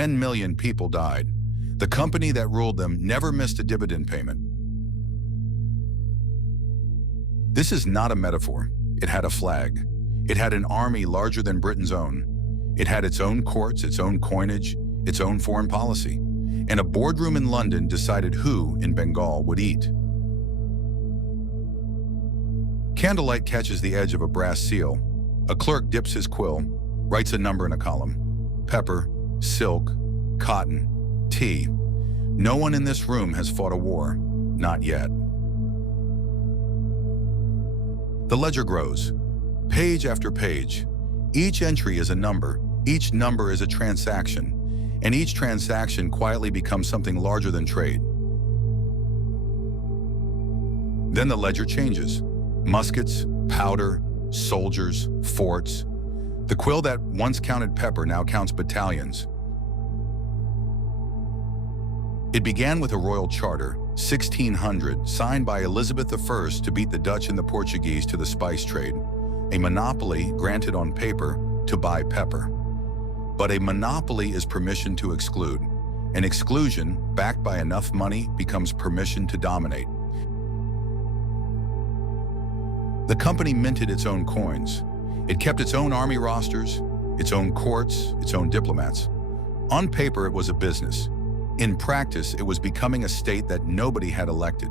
10 million people died. The company that ruled them never missed a dividend payment. This is not a metaphor. It had a flag. It had an army larger than Britain's own. It had its own courts, its own coinage, its own foreign policy. And a boardroom in London decided who in Bengal would eat. Candlelight catches the edge of a brass seal. A clerk dips his quill, writes a number in a column. Pepper, silk, cotton, tea. No one in this room has fought a war. Not yet. The ledger grows. Page after page. Each entry is a number. Each number is a transaction. And each transaction quietly becomes something larger than trade. Then the ledger changes. Muskets, powder, soldiers, forts. The quill that once counted pepper now counts battalions. It began with a royal charter, 1600, signed by Elizabeth I to beat the Dutch and the Portuguese to the spice trade, a monopoly granted on paper to buy pepper. But a monopoly is permission to exclude. An exclusion, backed by enough money, becomes permission to dominate. The company minted its own coins. It kept its own army rosters, its own courts, its own diplomats. On paper, it was a business. In practice, it was becoming a state that nobody had elected.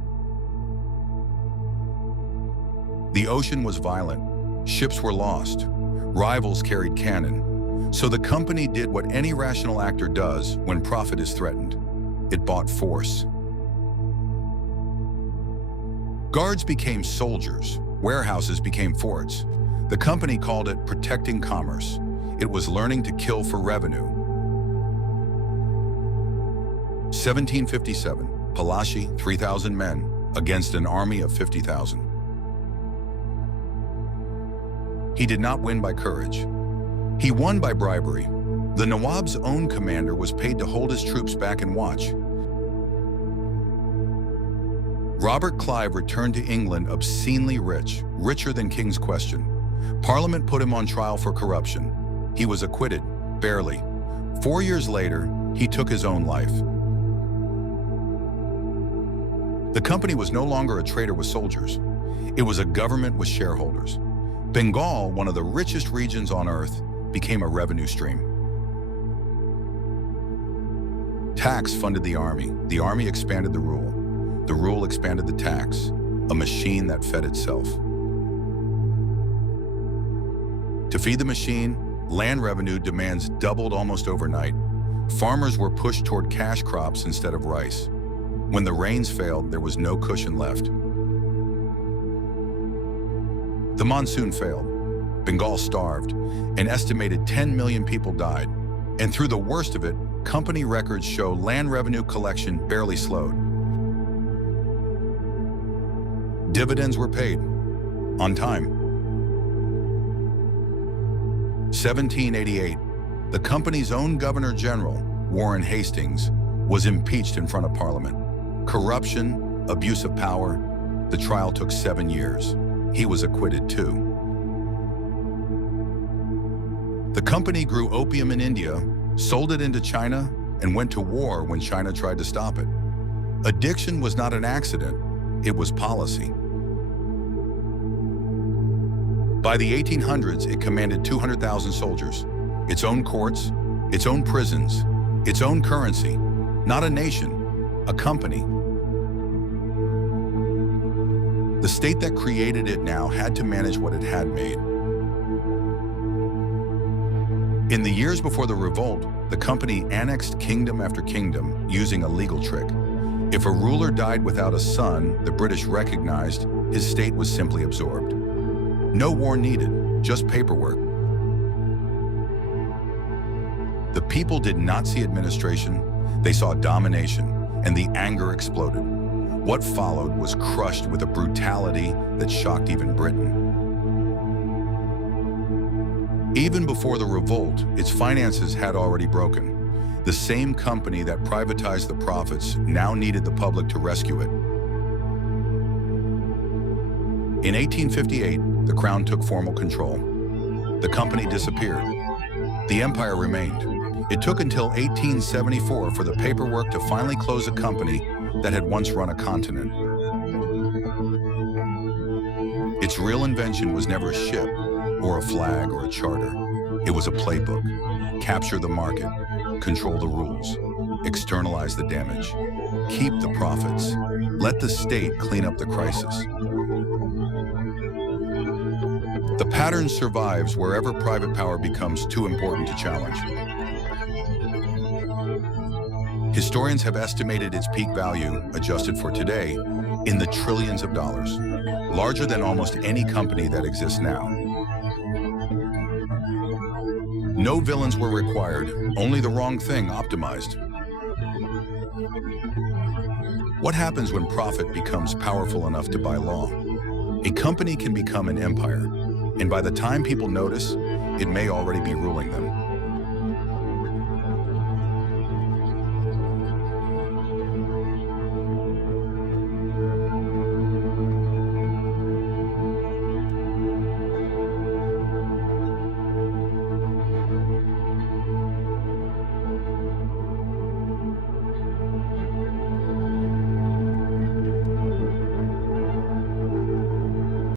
The ocean was violent. Ships were lost. Rivals carried cannon. So the company did what any rational actor does when profit is threatened. It bought force. Guards became soldiers. Warehouses became forts. The company called it protecting commerce. It was learning to kill for revenue. 1757, Plassey, 3,000 men against an army of 50,000. He did not win by courage. He won by bribery. The Nawab's own commander was paid to hold his troops back and watch. Robert Clive returned to England obscenely rich, richer than King's Question. Parliament put him on trial for corruption. He was acquitted, barely. 4 years later, he took his own life. The company was no longer a trader with soldiers. It was a government with shareholders. Bengal, one of the richest regions on earth, became a revenue stream. Tax funded the army expanded the rule expanded the tax, a machine that fed itself. To feed the machine, land revenue demands doubled almost overnight. Farmers were pushed toward cash crops instead of rice. When the rains failed, there was no cushion left. The monsoon failed. Bengal starved. An estimated 10 million people died. And through the worst of it, company records show land revenue collection barely slowed. Dividends were paid on time. 1788, the company's own Governor General, Warren Hastings, was impeached in front of Parliament. Corruption, abuse of power. The trial took 7 years. He was acquitted too. The company grew opium in India, sold it into China, and went to war when China tried to stop it. Addiction was not an accident, it was policy. By the 1800s, it commanded 200,000 soldiers, its own courts, its own prisons, its own currency, not a nation, a company. The state that created it now had to manage what it had made. In the years before the revolt, the company annexed kingdom after kingdom using a legal trick. If a ruler died without a son, the British recognized his state was simply absorbed. No war needed, just paperwork. The people did not see administration, they saw domination, and the anger exploded. What followed was crushed with a brutality that shocked even Britain. Even before the revolt, its finances had already broken. The same company that privatized the profits now needed the public to rescue it. In 1858, the crown took formal control. The company disappeared. The empire remained. It took until 1874 for the paperwork to finally close a company that had once run a continent. Its real invention was never a ship, or a flag, or a charter. It was a playbook. Capture the market, control the rules, externalize the damage, keep the profits, let the state clean up the crisis. The pattern survives wherever private power becomes too important to challenge. Historians have estimated its peak value, adjusted for today, in the trillions of dollars, larger than almost any company that exists now. No villains were required, only the wrong thing optimized. What happens when profit becomes powerful enough to buy law? A company can become an empire, and by the time people notice, it may already be ruling them.